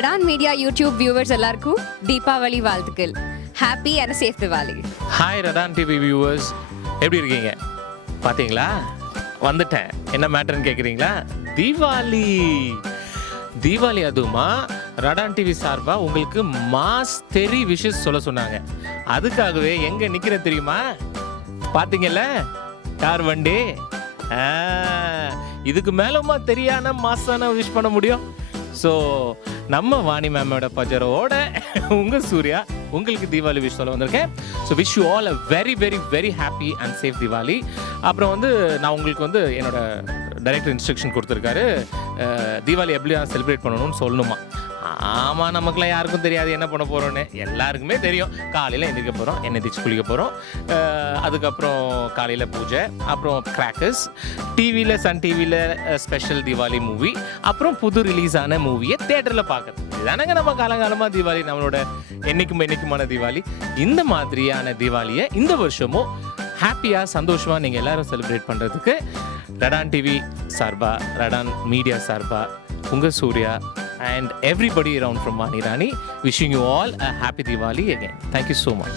ரெடான் media YouTube viewers எல்லாருக்கும் தீபாவளி வாழ்த்துக்கள். Happy and safe Diwali. Hi ரெடான் டிவி வியூவர்ஸ், எப்படி இருக்கீங்க? பார்த்தீங்களா, வந்துட்டேன். என்ன மேட்டர்னு கேட்குறீங்களா? தீபாவளி அதுவுமா ரெடான் டிவி சார்பாக உங்களுக்கு மாஸ் தெரி விஷஸ் சொல்ல சொன்னாங்க. அதுக்காகவே எங்கே நிற்கிறேன் தெரியுமா? பார்த்தீங்கல்ல, கார் வண்டி. இதுக்கு மேலுமா தெரியாத மாசான விஷ் பண்ண முடியும். ஸோ நம்ம வாணி மேமோட பஜரோட உங்கள் சூர்யா உங்களுக்கு தீபாவளி விஷ் சொல்ல வந்திருக்கேன். So wish you all a very very very happy and safe Deepavali. அப்புறம் நான் உங்களுக்கு என்னோட டைரக்டர் இன்ஸ்ட்ரக்ஷன் கொடுத்துருக்காரு, தீபாவளி எப்படி செலிப்ரேட் பண்ணணும்னு சொல்லணுமா. ஆமாம், நமக்குலாம் யாருக்கும் தெரியாது என்ன பண்ண போகிறோன்னு. எல்லாருக்குமே தெரியும். காலையில் எந்திரிக்க போகிறோம், எண்ணெய் தேய்ச்சி குளிக்க போகிறோம், அதுக்கப்புறம் காலையில் பூஜை, அப்புறம் கிராக்கர்ஸ், டிவியில் சன் டிவியில் ஸ்பெஷல் தீபாவளி மூவி, அப்புறம் புது ரிலீஸான மூவியை தேட்டரில் பார்க்குறது. இதுதானங்க நம்ம காலங்காலமாக தீபாவளி, நம்மளோட என்னைக்குமான தீபாவளி. இந்த மாதிரியான தீபாவளியை இந்த வருஷமும் ஹாப்பியாக சந்தோஷமாக நீங்கள் எல்லோரும் செலிப்ரேட் பண்ணுறதுக்கு ரெடான் டிவி சார்பா, ரெடான் மீடியா சார்பா, உங்கள் Surya and everybody around from Vani Rani wishing you all a happy Diwali again. Thank you so much.